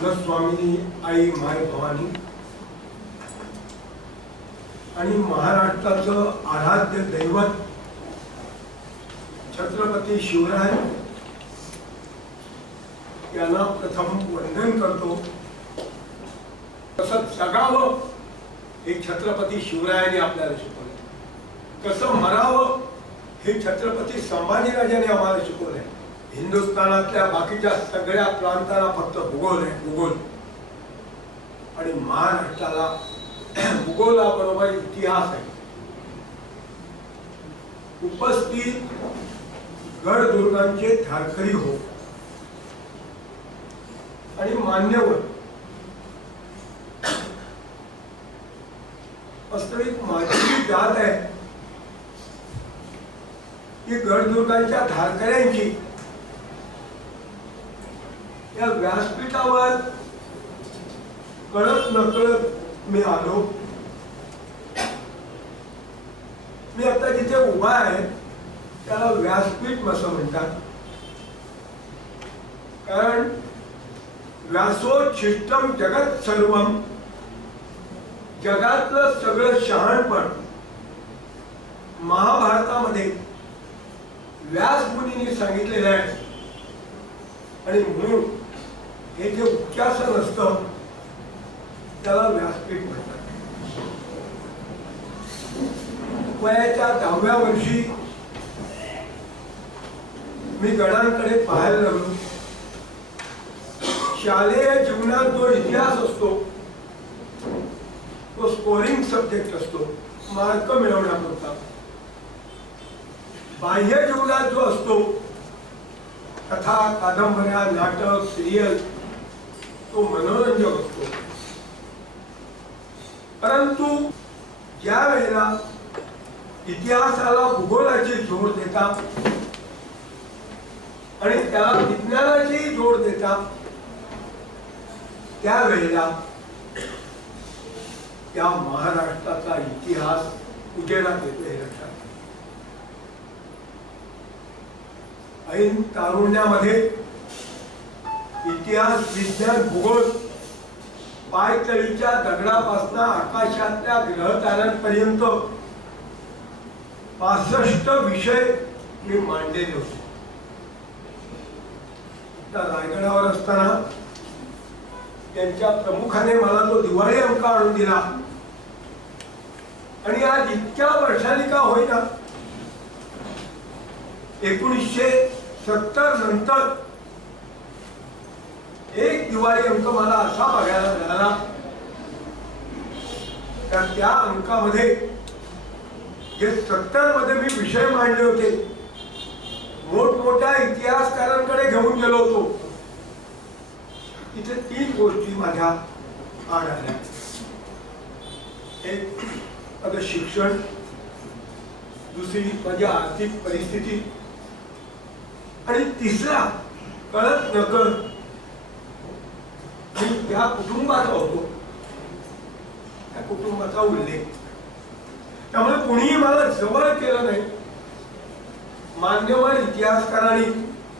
कुलस्वामिनी I my Bhavani आणि महाराष्ट्राचं आराध्य दैवत छत्रपती शिवराय यांना प्रथम वंदन करतो। कसं जगावं हे छत्रपती शिवरायाने आपल्याला शिकवलं, कसं मरावं हे छत्रपती संभाजीराजाने आम्हाला शिकवलंय। हिंदुस्थानातल्या बाकीच्या सगळ्या प्रांतांना फक्त भूगोल आहे, भूगोल, आणि महाराष्ट्राला भूगोलाबरोबर इतिहास आहे। उपस्थित गडदुर्गांचे धारकरी हो आणि मान्यवर, वास्तविक माझी जात आहे की गडदुर्गांच्या धारकऱ्यांची या व्यासपीठावर कळत नकळत मी आलो। मी आता जिथे उभा आहे त्याला व्यासपीठ असं म्हणतात, कारण व्यासोच्छिष्टम जगत सर्वम, जगातलं सगळं शहाणपण महाभारतामध्ये व्यास मुनींनी सांगितलेलं आहे। आणि म्हणून हे जे उच्चासन असतं त्याला व्यासपीठ म्हणतात। वयाच्या 10व्या वर्षी मी गडांकडे पाहायला लागलो। शालेय जीवनात जो इतिहास असतो तो स्कोरिंग सब्जेक्ट असतो, मार्क मिळवण्यापुरता। बाह्य जीवनात जो असतो कथा, कादंबऱ्या, नाटक, सिरियल, तो मनोरंजक असतो। परंतु ज्या वेळेला इतिहासाला भूगोलाची जोड देता आणि त्याला विज्ञानाची जोड देता, त्यावेळेला त्या महाराष्ट्राचा इतिहास उजेडात येतो हे लक्षात। ऐन तारुण्यामध्ये इतिहास, विज्ञान, भूगोल, पायतळीच्या दगडापासून आकाशातल्या ग्रहताऱ्यांपर्यंत 65 विषय मी मांडलेले होते। त्या रायगडावर असताना त्यांच्या प्रमुखाने मला तो दिवाळी अंक आणून दिला आणि आज इतक्या वर्षांनी का होईना 1970 नंतर एक दिवाळी अंक मला असा बघायला मिळाला, त्या अंकामध्ये जे 70 मध्ये मी विषय मांडले होते, मोठमोठ्या इतिहासकारांकडे घेऊन गेलो होतो, तिथे 3 गोष्टी माझ्या आड आल्या। एक माझं शिक्षण, दुसरी माझी आर्थिक परिस्थिती, आणि तिसरा कळत नकळत मी त्या कुटुंबाचा होतो, त्या कुटुंबाचा उल्लेख। त्यामुळे कुणीही मला जवळ केलं नाही। मान्यवर इतिहासकारांनी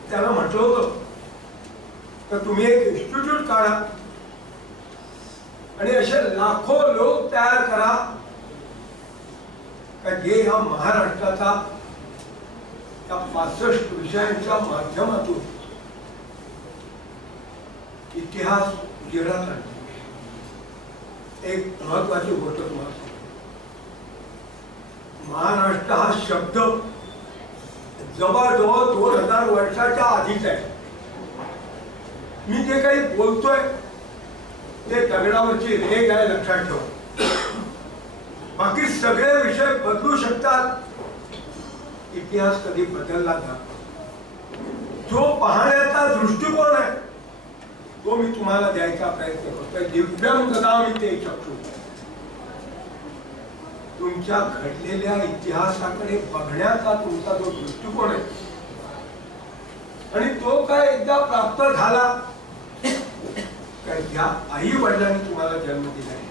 त्याला म्हटलं होतं तर तुम्ही एक इन्स्टिट्यूट काढा आणि असे लाखो लोक तयार करा का जे ह्या महाराष्ट्राचा त्या 65 विषयांच्या माध्यमातून इतिहास उजेडात आणतो। एक महत्वाची गोष्ट तुम्हाला सांगतो, महाराष्ट्र हा शब्द जवळजवळ 2000 वर्षाच्या आधीच आहे। मी जे काही बोलतोय ते दगडावरची रेघ आहे, लक्षात ठेवा। बाकी सगळे विषय बदलू शकतात, इतिहास कधी बदलला नाही। जो पाहण्याचा दृष्टिकोन आहे तो मी तुम्हाला द्यायचा प्रयत्न करतोय। दिव्यांग ददामि ते चक्षु, तुमच्या घडलेल्या इतिहासाकडे बघण्याचा तुमचा जो दृष्टिकोन आहे, आणि तो काय एकदा प्राप्त झाला काय, ज्या आई वडिलांनी तुम्हाला जन्म दिलाय,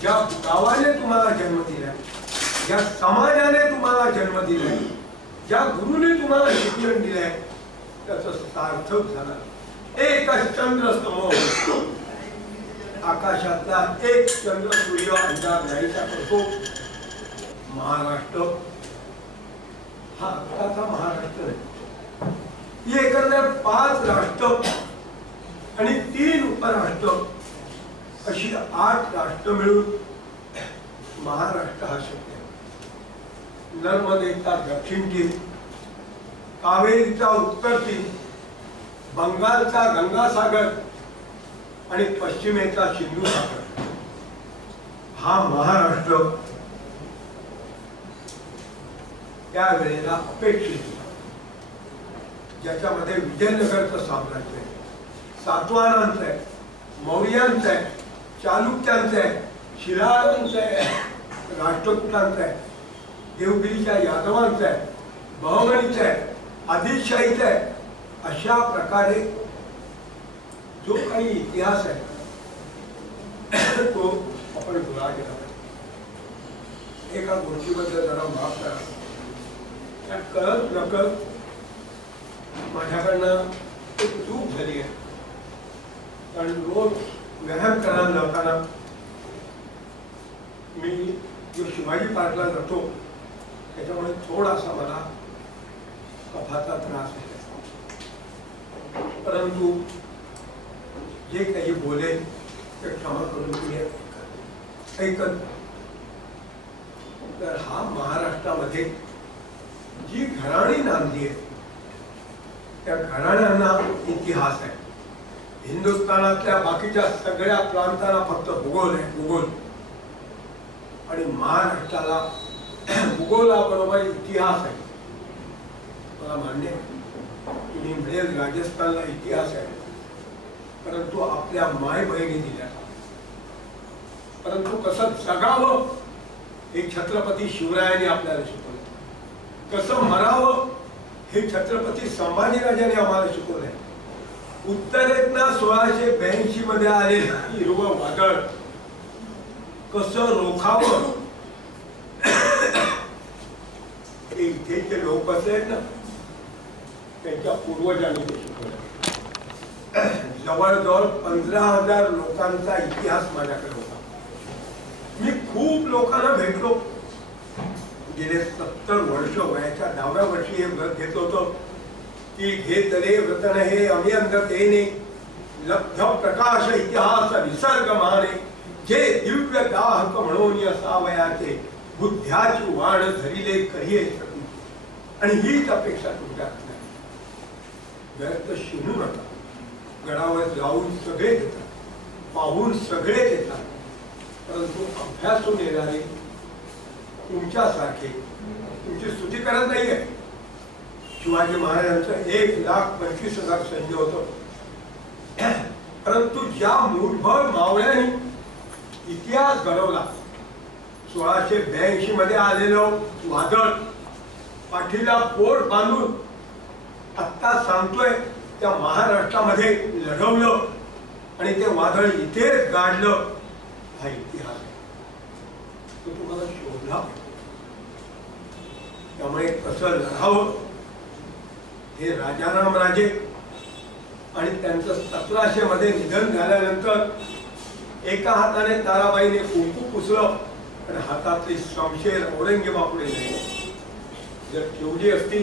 ज्या गावाने तुम्हाला जन्म दिलाय, ज्या समाजाने तुम्हाला जन्म दिलाय, ज्या गुरुने तुम्हाला शिक्षण दिलंय, त्याचं सार्थक झालं। एकच चंद्रस्तंभ, आकाशातला एक चंद्र सूर्य अंधार नाहीसा करतो. महाराष्ट्र हा आत्ताचा महाराष्ट्र आहे. ही एकंदर 5 राष्ट्र आणि 3 उपराष्ट्र अशी 8 राष्ट्र मिळून महाराष्ट्र हा शब्द आहे. नर्मदेचा दक्षिण तीर, कावेरीचा उत्तर तीर, बंगालचा गंगासागर आणि पश्चिमेचा सिंधू सागर हा महाराष्ट्र त्यावेळेला अपेक्षित होता. ज्याच्यामध्ये विजयनगरचं साम्राज्य आहे, सातवाहनांचं आहे, मौर्यांचं आहे, चालुक्यांचं आहे, शिलाहारांचं आहे, राष्ट्रकूटांचं आहे, देवगिरीच्या यादवांचं आहे, बहमनीचं आहे, आदिलशाहीचं आहे. अशा प्रकारे जो काही इतिहास आहे तो आपण गुरा केला. एका गोष्टीबद्दल जरा माफ करा, त्या कळत नकळत माझ्याकडनं एक चूक झाली आहे. कारण रोज व्यायाम करायला जाताना मी जो शिवाजी पार्कला जातो त्याच्यामुळे थोडासा मला कफाचा त्रास आहे. परंतु जे काही बोलेल ते क्षमा करून तुम्ही ऐकत. तर हा महाराष्ट्रामध्ये जी घराणी नांदली आहे त्या घराण्यांना इतिहास आहे. हिंदुस्थानातल्या बाकीच्या सगळ्या प्रांतांना फक्त भूगोल आहे, भूगोल. आणि महाराष्ट्राला भूगोलाबरोबर इतिहास आहे. मला मान्य तुम्ही मिळेल राजस्थानला इतिहास आहे, परंतु आपल्या माय बहिणी दिल्या. परंतु कसं जगावं हे छत्रपती शिवरायांनी आपल्याला शिकवलं. कसं मरावं हे छत्रपती संभाजीराजांनी आम्हाला शिकवलंय. उत्तरेतनं 1682 मध्ये आलेलं हिरवं वादळ कसं रोखावं हे इथे जे लोक आहेत ना त्यांच्या पूर्वजांनी ते शिकवलं. जवळजवळ 15,000 लोकांचा इतिहास माझ्याकडे होता. मी खूप लोकांना भेटलो. गेले 70 वर्ष वयाच्या 10व्या वर्षी हे व्रत घेत होतो की घेतले व्रतन हे अमियंत तेने लब्ध प्रकाश इतिहास निसर्ग माने जे दिव्य दाहक म्हणून असावयाचे बुद्ध्याची वाण धरिले करिये. आणि हीच अपेक्षा तुमच्याकडे नाही. व्यर्थ शिनू नका. गडावर जाऊन सगळे घेतात, पाहून सगळे घेतात, परंतु अभ्यासून येणारे तुमच्यासारखे तुमची स्तुती करत नाहीये. शिवाजी महाराजांचं 1,25,000 सैन्य होतं, परंतु ज्या मूठभर मावळ्यांनी इतिहास घडवला, 1682 मध्ये आलेलं वादळ पाठीला पोट बांधून आत्ता सांगतोय त्या महाराष्ट्रामध्ये लढवलं आणि ते वादळ इथेच गाडलं. हा इतिहास आहे, तो तुम्हाला शोधला. त्यामुळे कसं लढावं हे राजाराम राजे आणि त्यांचं 1700 मध्ये निधन झाल्यानंतर एका हाताने ताराबाईने कुंकू पुसलं आणि हातातली शमशेर औरंगजेबापुढे नाही. जर ठेवली असती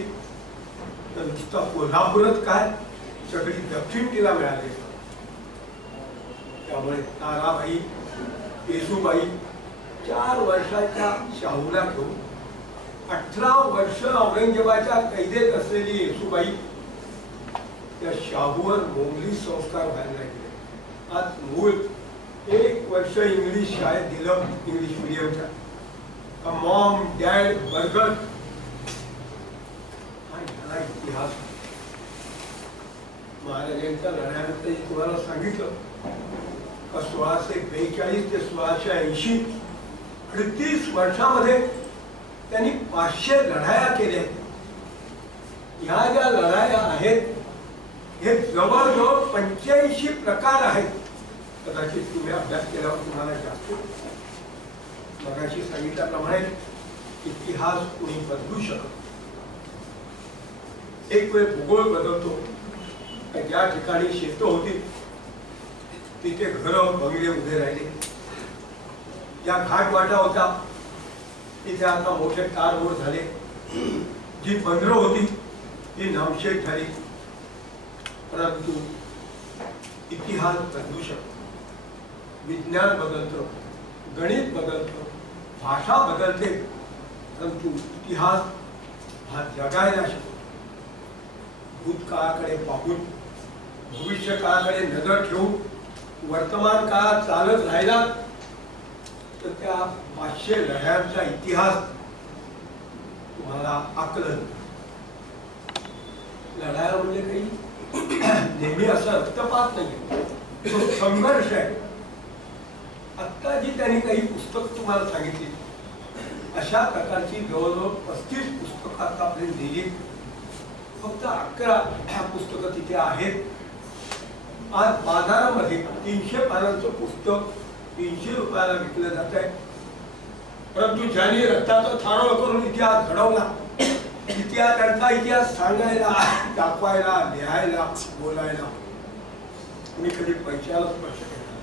तर नुसता कोल्हापूरच काय सगळी दक्षिण तिला मिळाली. त्यामुळे ताराबाई, येसूबाई 4 वर्षाच्या शाहूला घेऊन 18 वर्ष औरंगजेबाच्या कैदेत असलेली येसूबाई त्या शाहूवर मोंगली संस्कार व्हायला लागले. आज मूळ 1 वर्ष इंग्लिश शाळेत दिलं, इंग्लिश मीडियमच्या. मॉम डॅड बर्गर हा इतिहास. महाराजांच्या लढ्यानंतर तुम्हाला सांगितलं का 1642 ते 1680 38 वर्षामध्ये त्यांनी 500 लढाया केल्या. ह्या ज्या लढाया आहेत हे जवळजवळ 85 प्रकार आहेत. कदाचित तुम्ही अभ्यास केल्यावर तुम्हाला जास्त. मगाशी सांगितल्याप्रमाणे इतिहास कुणी बदलू शकत. एक वेळ भूगोल बदलतो, ज्या ठिकाणी शेतं होती तिथे घरं बंगले उभे राहिले. या घाटवाटा होता तिथे आता मोठे कार रोड झाले. जी बंदरं होती ती नामशेष झाली. परंतु इतिहास बदलू शकतो, विज्ञान बदलतं, गणित बदलतं, भाषा बदलते, परंतु इतिहास हा जगायला शकतो. भूतकाळाकडे पाहून भविष्य काळाकडे नजर ठेवून वर्तमान काळात चालत राहिला तर त्या 500 लढ्यांचा इतिहास तुम्हाला आकलन. लढायला म्हणजे काही नेहमी असा रक्तपात नाही, तो संघर्ष आहे. आत्ता जी त्यांनी काही पुस्तक तुम्हाला सांगितली अशा प्रकारची जवळजवळ 35 पुस्तकं आता आपली लिहिली. फक्त 11 पुस्तकं तिथे आहेत. आज बाजारामध्ये 300 पानांचं पुस्तक 300 रुपयाला विकलं जात आहे. परंतु ज्यांनी रक्ताचा थारोळ करून इतिहास घडवला, इतिहास त्यांचा इतिहास सांगायला, दाखवायला, लिहायला, बोलायला कुणी कधी पैशाला स्पर्श केला.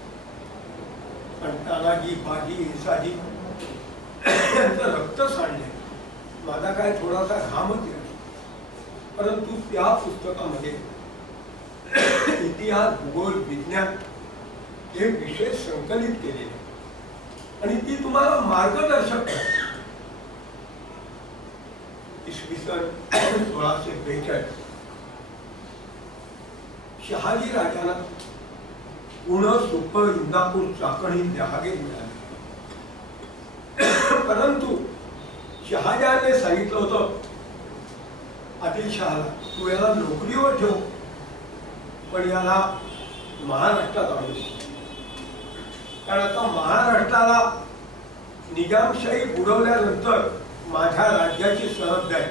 पण तानाजी, बाजी, येसाजी यांचं रक्त सांडले. माझा काय थोडासा घामच आहे. परंतु त्या पुस्तकामध्ये इतिहास, भूगोल, विज्ञान हे विषय संकलित केलेले आणि ती तुम्हाला मार्गदर्शक करते. इसवी सन 1642 शहाजी राजांना पुणे, सुपळ, इंदापूर, चाकण ही जहागे मिळाली. परंतु शहाजहानने सांगितलं होतं आदिलशहाला, तू याला नोकरीवर ठेव पण याला महाराष्ट्रात आणू. कारण आता महाराष्ट्राला निजामशाही बुडवल्यानंतर माझ्या राज्याची सरहद्द आहे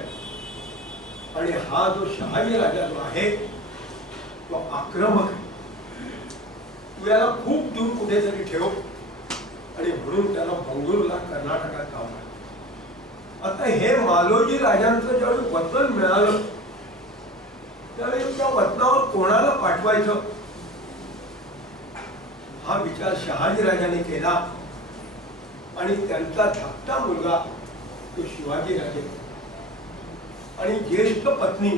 आणि हा जो शहाजी राजा जो आहे तो आक्रमक आहे. तू याला खूप दूर कुठेतरी ठेव आणि म्हणून त्याला बंगळूरला कर्नाटकात जावं. आता हे मालोजी राजांचं ज्यावेळी वतन मिळालं त्यावेळी त्या वतनावर कोणाला पाठवायचं हा विचार शहाजी राजाने केला आणि त्यांचा धाकटा मुलगा तो शिवाजी राजे आणि ज्येष्ठ पत्नी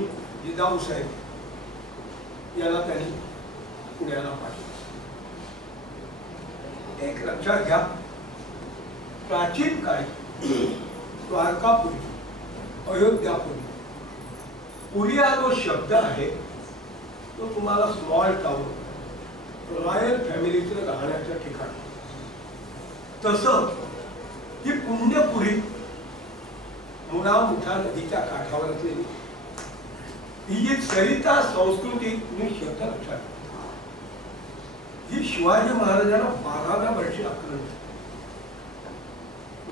जिजाऊसाहेब याला त्यांनी पुण्याला पाठवलं. एक लक्षात घ्या, प्राचीन काळी द्वारकापुरी, अयोध्यापुरी, पुरी हा जो शब्द आहे तो तुम्हाला स्मॉल टाउन, रॉयल फॅमिलीचं राहण्याचं ठिकाण. तसं ही पुण्यपुरी मुळा मुठा नदीच्या काठावर असलेली ही जी सरिता संस्कृती तुम्ही शब्द लक्षात, ही शिवाजी महाराजांना 12व्या वर्षी आक्रमण.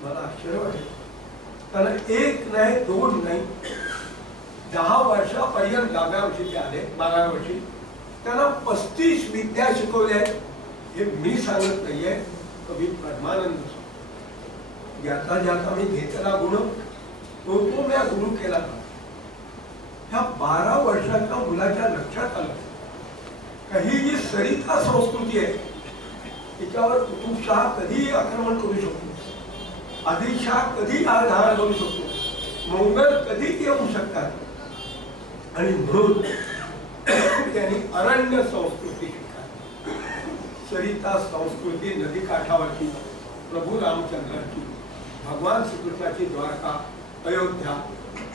मला आश्चर्य वाटेल, त्याला 1 नाही 2 नाही 10 वर्षापर्यंत 10व्या वर्षी ते आले. 12व्या वर्षी त्यांना 35 विद्या शिकवल्या. हे मी सांगत नाहीये, कवी परमानंद. ज्याचा ज्याचा मी घेतला गुण तो तो मी गुरु केला. ह्या 12 वर्षाच्या मुलाच्या लक्षात आलं का ही जी सरिता संस्कृती आहे तिच्यावर कुतुबशाह कधीही आक्रमण करू शकतो, आदिलशाह कधी धारण करू शकतो, मोंगल कधी येऊ शकतात आणि म्हणून त्यांनी अरण्य संस्कृती शिकली. सरिता संस्कृती नदीकाठावरची प्रभू रामचंद्राची, भगवान श्रीकृष्णाची द्वारका, अयोध्या,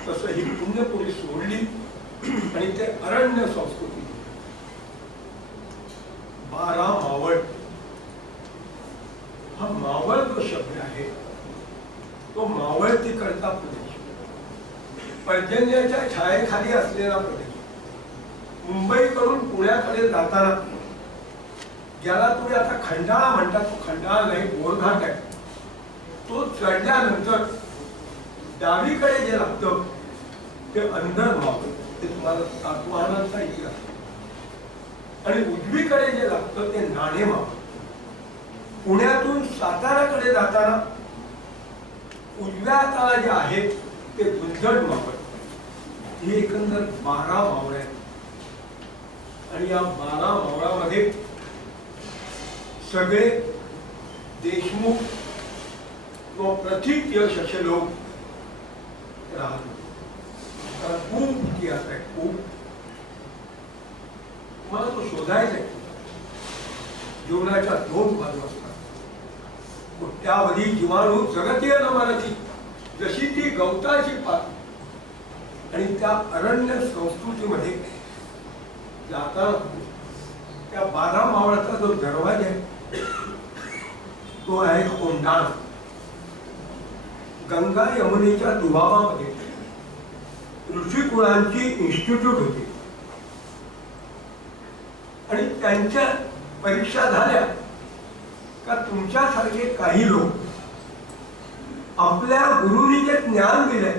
तसं ही पुण्यपुरी सोडली आणि ते अरण्य संस्कृती. 12 मावळ हा मावळ जो शब्द आहे तो मावळतीकडचा प्रदेश, पर्जन्याच्या छायेखाली असलेला प्रदेश. मुंबईकडून पुण्याकडे जाताना ज्याला तुम्ही आता खंडाळा म्हणतात, तो खंडाळा नाही, बोरघाट आहे. तो चढल्यानंतर डावीकडे जे लागतं ते अंधर मावळ, ते तुम्हाला सातवाहनांचा इतिहास. आणि उजवीकडे जे लागतं ते नाणे मावळ. पुण्यातून साताराकडे जाताना उजव्या हाताला जे आहे ते गुंजड मावळ. ही एकंदर 12 मावळ आहेत. आणि या 12 मावळामध्ये सगळे देशमुख व प्रथित यश असे लोक राहतो. खूप इतिहास आहे, खूप. तुम्हाला तो शोधायचा आहे. जीवनाच्या 2 बाजू असतात. कोट्यावधी जीवाणू जगतीय न मानती जशी ती गवताची पात आणि त्या अरण्य संस्कृतीमध्ये जाता त्या 12 मावळाचा जो दरवाजा आहे तो आहे कोंढाणा. गंगा यमुनेच्या दुभावामध्ये ऋषिकुळांची इन्स्टिट्यूट होती आणि त्यांच्या परीक्षा झाल्या का तुमच्यासारखे काही लोक आपल्या गुरुनी जे ज्ञान दिले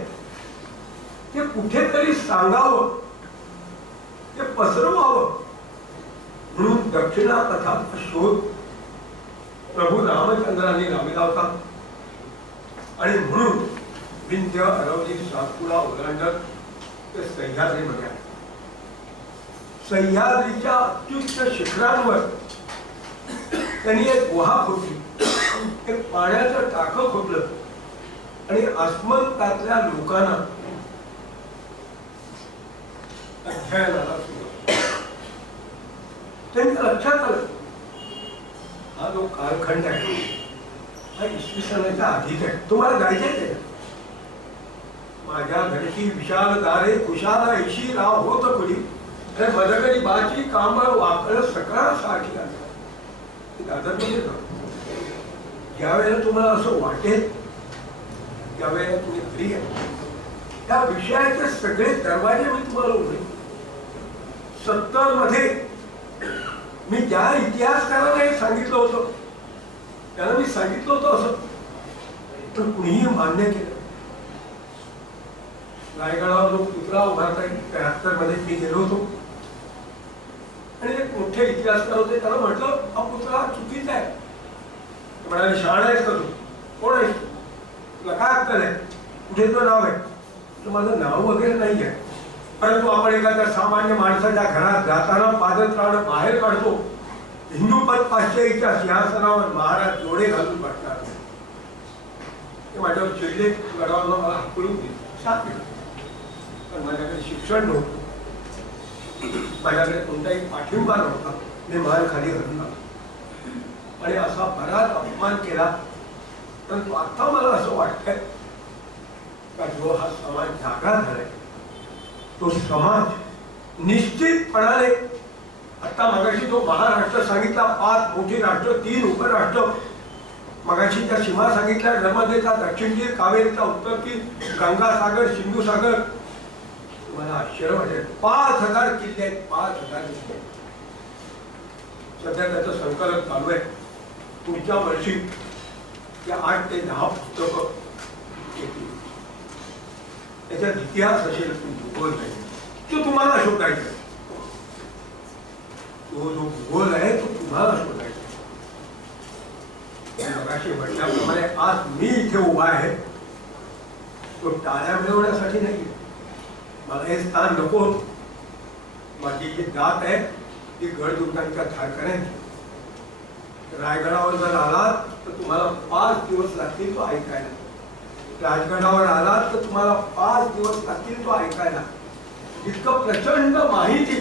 ते कुठेतरी सांगावं, ते पसरवावं म्हणून दक्षिणा कथाचा शोध प्रभू रामचंद्रांनी लावला होता. आणि म्हणून विंध्य अरवली सातपुडा ओलांडत ते सह्याद्रीमध्ये आहे. सह्याद्रीच्या अत्युच्च शिखरांवर त्यांनी एक गुहा खोदली, एक पाण्याचं टाकं खोदलं आणि आसमंतातल्या लोकांना अध्ययनाला सुरुवात. त्यांच्या लक्षात आलं हा जो कालखंड आहे हा इसवी सनाच्या आधीच आहे. तुम्हाला जायचंय माझ्या घरची विशाल दारे कुशाला ऐशी राव होत पुढी मदगरी बाची कांबळ वाकळ सकाळ सारखी दादरमध्ये ज्या वेळेला तुम्हाला असं वाटेल त्यावेळेला तुम्ही घरी या. त्या विषयाचे सगळे दरवाजे मी तुम्हाला उघडे. 70 मध्ये मी ज्या इतिहासकारांना हे सांगितलं होतं त्याला मी सांगितलं होतं असं, तर कुणीही मान्य केलं. रायगडावर जो पुतळा उभारता 73 मध्ये मी गेलो होतो आणि एक मोठे इतिहासकार होते, त्याला म्हटलं हा पुतळा चुकीचा आहे. म्हणाले शाळा आहेस का तू, कोण आहेस, तुला काय अक्कल आहे, कुठे तुझं नाव आहे. तर माझं नाव वगैरे नाही आहे, परंतु आपण एखाद्या सामान्य माणसाच्या घरात जाताना पादत्राण बाहेर काढतो. हिंदूपद पाश्चयच्या सिंहासनावर महाराज जोडे घालून बसतात. ते माझ्यावर चिडले, गडावरनं मला हाकलून दिले, सांगितलं. पण माझ्याकडे शिक्षण नव्हतं, माझ्याकडे कोणताही पाठिंबा नव्हता. मी मान खाली घालून आणि असा बराच अपमान केला. परंतु आता मला असं वाटतंय का जो हा समाज जागा झालाय तो समाज निश्चितपणाने आता मगाशी जो महाराष्ट्र सांगितला 5 मोठी राष्ट्र 3 उपराष्ट्र, मगाशी त्या सीमा सांगितल्या नर्मदेचा दक्षिण तीर, कावेरीचा उत्तर तीर, गंगासागर, सिंधू सागर. मला आश्चर्य वाटेल 5000 किल्ले आहेत, 5000 किल्ले. सध्या त्याचं संकलन चालू आहे. पुढच्या वर्षी त्या 8 ते 10 पुस्तकं येतील. त्याच्यात इतिहास असेल, भूगोल नाही, तो तुम्हाला शोधायचा आहे. तो जो भूगोल आहे तो तुम्हाला शोधायचा. मगाशी म्हटल्याप्रमाणे आज मी इथे उभा आहे तो टाळ्या मिळवण्यासाठी नाही. मला हे स्थान नको. माझी जी जात आहे ती गडदुर्गांच्या ठाकऱ्यांची. रायगडावर जर आलात तर तुम्हाला 5 दिवस लागतील तो ऐकायला. राजगडावर आलात तर तुम्हाला 5 दिवस लागतील तो ऐकायला. इतकं प्रचंड माहिती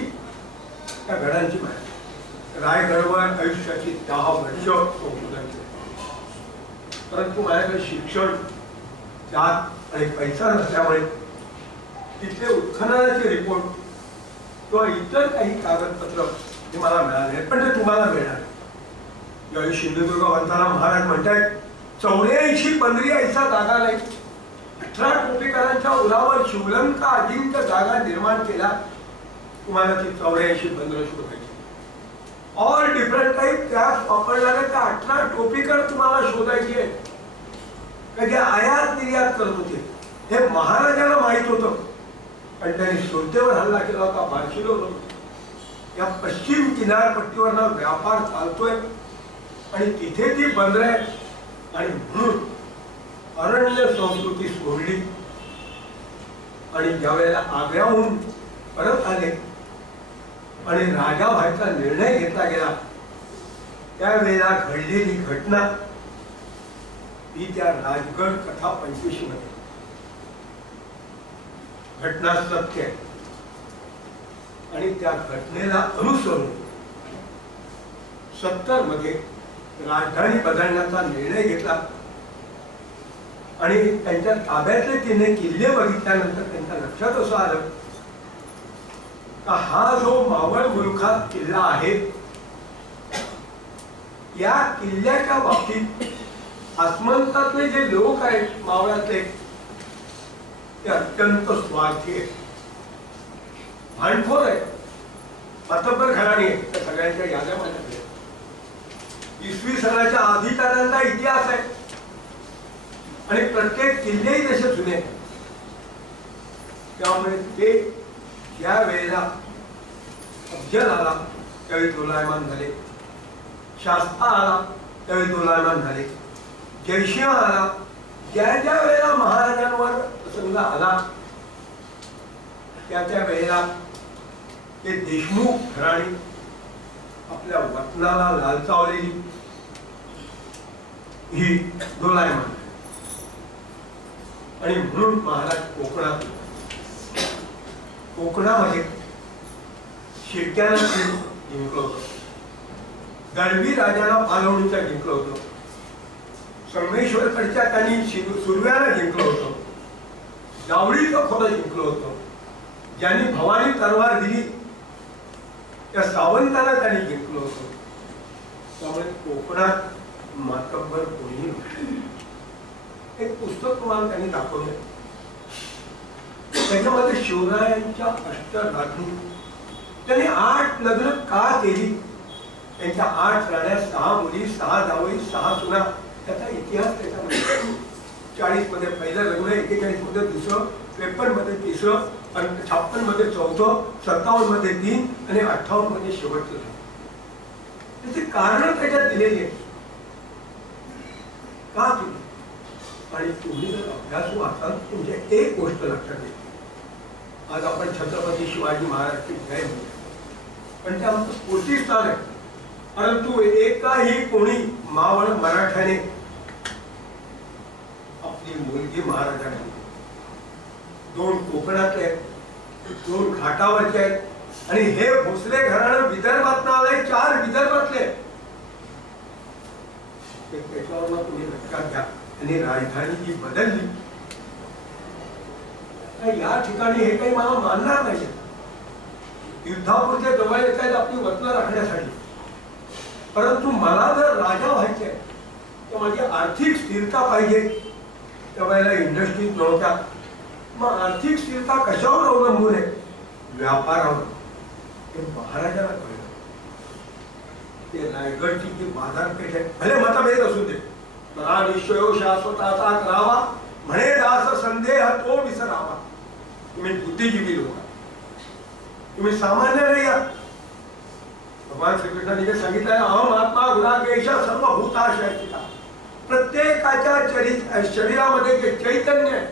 त्या गडांची माहिती. रायगडवर आयुष्याची 10 वर्ष संशोधन केलं. परंतु माझ्याकडे शिक्षण, जात आणि पैसा नसल्यामुळे तिथले उत्खननाचे रिपोर्ट किंवा इतर काही कागदपत्र हे मला मिळाले, पण ते तुम्हाला मिळणार. ज्यावेळी सिंधुदुर्ग वंताना महाराज म्हणतात 84 बंदरी ऐसा जागा नाही. 18 टोपेकरांच्या उरावर शिवलंका अजिंक्य जागा निर्माण केला. तुम्हाला ती 84 बंदरं शोधायची. ऑल डिफरंट टाईप त्यात वापरणाऱ्या त्या 18 टोपेकर तुम्हाला शोधायचे आहेत. जे आयात निर्यात करत होते हे महाराजाला माहित होतं, पण त्यांनी सुरतेवर हल्ला केला होता, बार्शिलोर. या पश्चिम किनारपट्टीवर व्यापार चालतोय आणि तिथे ती बंदर आहे. आणि म्हणून अरण्य संस्कृती सोडली आणि ज्या वेळेला आग्र्याहून परत आले आणि राजा व्हायचा निर्णय घेतला गेला त्यावेळेला घडलेली घटना ही त्या राजगड कथा 25 मध्ये घटना सत्य आहे आणि त्या घटनेला अनुसरून 70 मध्ये राजधानी बदलण्याचा निर्णय घेतला आणि त्यांच्या ताब्यातले 3 किल्ले बघितल्यानंतर त्यांच्या लक्षात असं आलं का हा जो मावळ मुलखात किल्ला आहे या किल्ल्याच्या बाबतीत आसमंतातले जे लोक आहेत मावळातले ते अत्यंत स्वार्थी आहेत, भांडखोर आहेत, मातब्बर घराणी आहेत. त्या सगळ्यांच्या याद्या माझ्याकडे 20वी सणाच्या आधीचा इतिहास आहे आणि प्रत्येक किल्लेही तसे जुने आहेत. त्यामुळे ते या वेळेला अफजल आला त्यावेळी दोलायमान झाले, शास्ता आला त्यावेळी दोलायमान झाले, जयसिंह आला ज्या ज्या वेळेला महाराजांवर प्रसंग आला त्या त्या वेळेला ते देशमुख घराणी आपल्या वतनाला लालचावलेली ही दोलायमान आणि म्हणून महाराज कोकणामध्ये शिर्क्याला जिंकलं होतं, दळवी राजाला पालवणीचा जिंकलं होतं, संगमेश्वरकडच्या त्यांनी सुरव्याला जिंकलं होतं, जावळीचं खोरं जिंकलं होतं, ज्यांनी भवानी तलवार दिली त्या सावंताला त्यांनी जिंकलं होतं. त्यामुळे कोकणात मातब्बर कोणी नव्हते. एक पुस्तक तुम्हाला त्यांनी दाखवलं, त्याच्यामध्ये शिवरायांच्या अष्टरात्री त्यांनी 8 लग्न का केली, त्यांच्या 8 राण्या, 6 मुली, 6 जावई, 6 सुना, त्याचा इतिहास त्याच्यामध्ये 40 मध्ये पहिलं लग्न, 41 मध्ये दुसरं, 53 मध्ये तिसरं, 56 मध्ये चौथं, 57 मध्ये 3 आणि 58 मध्ये शेवटचं. त्याची कारण त्याच्यात दिलेली आहे का तुम्ही, आणि तुम्ही जर अभ्यासू असाल तुमच्या एक गोष्ट लक्षात येते. आज आपण छत्रपती शिवाजी महाराजची जय म्हणतो पण ते आमचं स्फूर्ती स्थान आहे, परंतु एकाही कोणी मावळ मराठ्याने आपली मुलगी महाराजांना 2 कोकणातले 2 घाटावरचे आहेत आणि हे भोसले घराणं विदर्भात आलंय, 4 विदर्भातले. त्याच्यावर तुम्ही लक्षात घ्या. आणि राजधानी जी बदलली या ठिकाणी हे काही मला मानणार नाही. युद्धापुरते जवळ येत आहेत आपली वतन राखण्यासाठी, परंतु मला जर राजा व्हायचे तर माझी आर्थिक स्थिरता पाहिजे. त्यावेळेला इंडस्ट्रीज नव्हत्या, मग आर्थिक स्थिरता कशावर अवलंबून आहे, व्यापारावर. ते महाराजाला कळलं. ते रायगडची जी बाजारपेठ आहे, भले मतभेद असू दे, निश्चयो शाश्वताचा करावा म्हणे दास संदेह तो विसरावा. तुम्ही बुद्धिजीवी लोक, तुम्ही सामान्य नाही आहात. भगवान श्रीकृष्णाने जे सांगितलं अहम आत्मा गुणाकेश सर्वभूताशयिता. प्रत्येकाच्या शरीरामध्ये जे चैतन्य आहे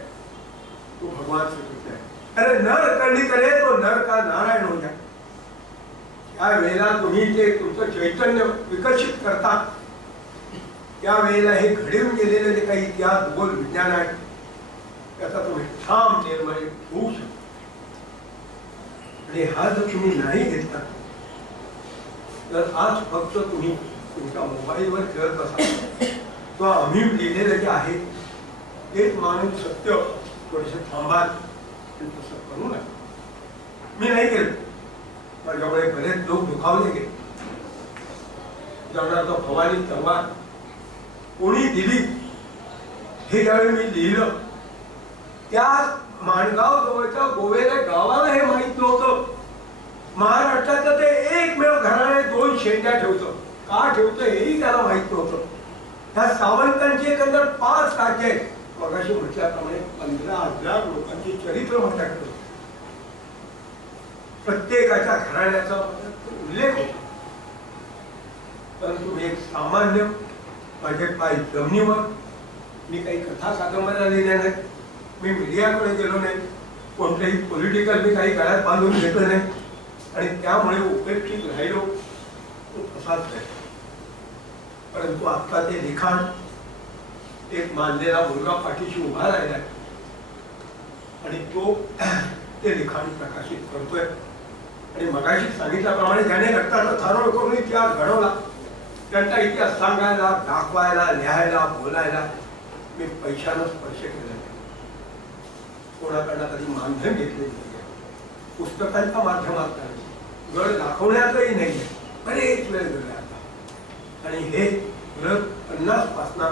तो भगवान श्रीकृष्ण आहे. अरे नर करणी करे तो नर का नारायण हो जाए. त्या वेळेला तुम्ही जे तुमचं चैतन्य विकसित करता त्या वेळेला हे घडून गेलेले जे काही इतिहास, भूगोल, विज्ञान आहे त्याचा तुम्ही ठाम निर्णय होऊ शकता. आणि हा जर तुम्ही नाही घेतला तर आज फक्त तुम्ही तुमच्या मोबाईलवर खेळत असाल किंवा आम्ही लिहिलेलं जे आहे तेच मानून सत्य थोडेसे थांबाल, तसं करू नका. मी नाही केलं, माझ्यामुळे बरेच लोक दुखावले गेले. उदाहरणार्थ भवानी तलवार कोणी दिली हे ज्यावेळी मी लिहिलं त्या माणगाव जवळच्या गोवेले गावाला हे माहित नव्हतं. महाराष्ट्राचं ते एकमेव घराणे 2 शेंड्या ठेवतं. का ठेवतं हेही त्याला माहित नव्हतं. ह्या सावंतांची एकंदर 5 राज्य आहेत. मगाशी म्हटल्याप्रमाणे 15,000 लोकांची चरित्र माझ्याकडे, प्रत्येकाच्या घराण्याचा उल्लेख होता. परंतु एक सामान्य माझे पाय जमिनीवर, मी काही कथा कादंबऱ्या लिहिल्या नाहीत, मी मीडियाकडे गेलो नाही, कोणत्याही पॉलिटिकल मी काही गळ्यात बांधून घेतलं नाही. आणि त्यामुळे उपेक्षित राहिलो तो तसाच आहे. परंतु आता ते लिखाण एक मानलेला मुलगा पाठीशी उभा राहिलाय आणि तो ते लिखाण प्रकाशित करतोय. आणि मगाशी सांगितल्याप्रमाणे ज्याने रक्ताचा थारोळ करून इतिहास घडवला, त्यांचा इतिहास सांगायला, दाखवायला, लिहायला, बोलायला मी पैशानं स्पर्श केला नाही. कोणाकडनं कधी मानधन घेतले नाही, पुस्तकांच्या माध्यमात नाही, गड दाखवण्यातही नाही. बरेच वेळ गेले आता. आणि हे 50 पासना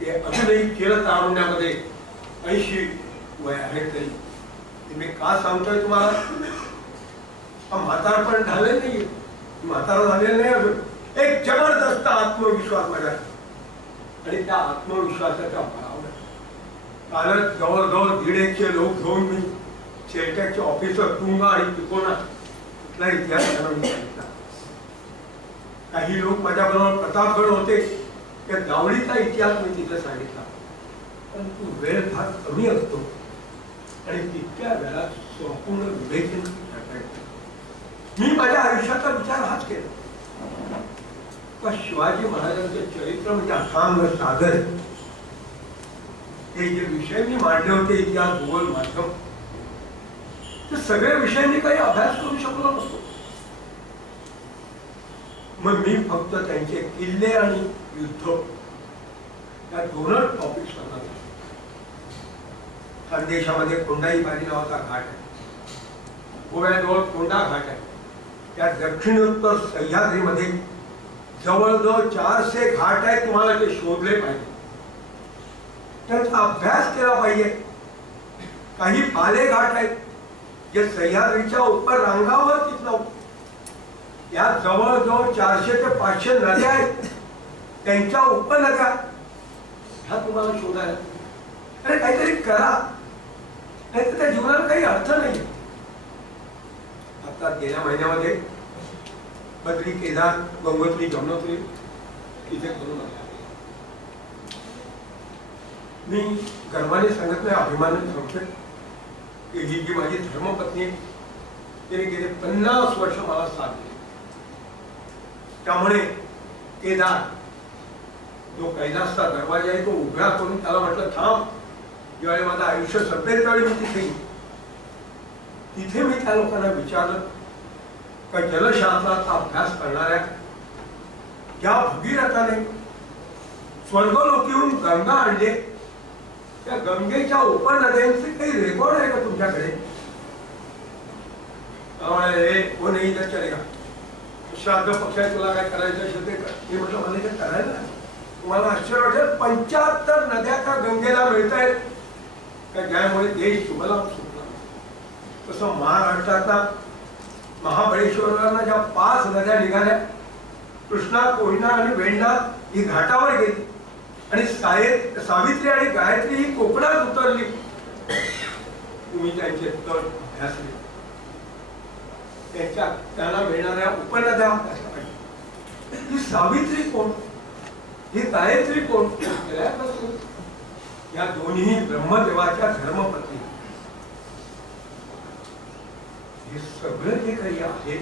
ते अजूनही केलं तारुण्यामध्ये 80 वय आहे तरी मी का सांगतोय तुम्हाला, म्हातारपण झाले नाही, म्हातारा झालेलं नाही अजून. एक जबरदस्त आत्मविश्वास माझ्या आणि त्या आत्मविश्वासाच्या बळावर कालच जवळजवळ 150 लोक घेऊन मी शेलटॅकचे ऑफिसर तुंगा आणि तिकोना इथला इतिहास सांगितला. काही लोक माझ्याबरोबर प्रतापगड होते, त्या गावडीचा इतिहास मी तिथे सांगितला. परंतु वेळ फार कमी असतो आणि तितक्या वेळात संपूर्ण विवेचन करता येते. मी माझ्या आयुष्याचा विचार हाच केला का शिवाजी महाराजांचे चरित्र म्हणजे अथांग सागर. हे जे विषय मी मांडले होते इतिहास, भूगोल, माध्यम, ते सगळे विषय मी काही अभ्यास करू शकलो नसतो. मग मी फक्त त्यांचे किल्ले आणि युद्ध या दोनच टॉपिक्स करणार. खानदेशामध्ये कोंडाईबारी नावाचा घाट आहे, गोव्याजवळ कोंडा घाट आहे. त्या दक्षिणोत्तर सह्याद्रीमध्ये जवळजवळ 400 घाट आहेत. तुम्हाला ते शोधले पाहिजे, त्याचा अभ्यास केला पाहिजे. काही पाले घाट आहेत जे सह्याद्रीच्या उपर रांगावर तिथलं. या जवळजवळ 400 ते 500 नद्या आहेत, त्यांच्या उपनद्या ह्या तुम्हाला शोधायला. अरे काहीतरी करा, नाही तर त्या जीवनाला काही अर्थ नाही. आता गेल्या महिन्यामध्ये बद्री, केदार, गंगोत्री, जमुनोत्री इथे करून आले. मी गर्वाने सांगत नाही, अभिमानाने सांगतोय की ही जी माझी धर्मपत्नी तिने गेले 50 वर्ष मला साथ दिली. त्यामुळे केदार जो कैलासचा दरवाजा आहे तो उघडा करून त्याला म्हटलं थांब, ज्यावेळी माझं आयुष्य संपेल त्यावेळी मी तिथे मी त्या लोकांना विचारलं का जलशास्त्राचा अभ्यास करणाऱ्या ज्या भगीरथाने स्वर्गलोकीहून गंगा आणले, त्या गंगेच्या उपनद्यांचे काही रेकॉर्ड आहे का तुमच्याकडे? वो नाही तर चलेगा, श्राद्ध पक्षात तुला काय करायचं असेल ते कर. मी म्हटलं मला काय करायला नाही. तुम्हाला आश्चर्य वाटेल, 75 नद्या त्या गंगेला मिळत आहेत का ज्यामुळे देश तुम्हाला सुटला. तसं महाराष्ट्राचा महाबळेश्वरला ज्या 5 नद्या निघाल्या, कृष्णा, कोयना आणि वेण्णा ही घाटावर गेली आणि सावित्री आणि गायत्री ही कोकणात उतरली. तुम्ही त्यांचे तट अभ्यासले, त्यांना मिळणाऱ्या उपनद्या अभ्यासल्या पाहिजे. ही सावित्री कोण, ही गायत्री कोण, या दोन्ही ब्रह्मदेवाच्या धर्मपत्नी. हे सगळं जे काही आहे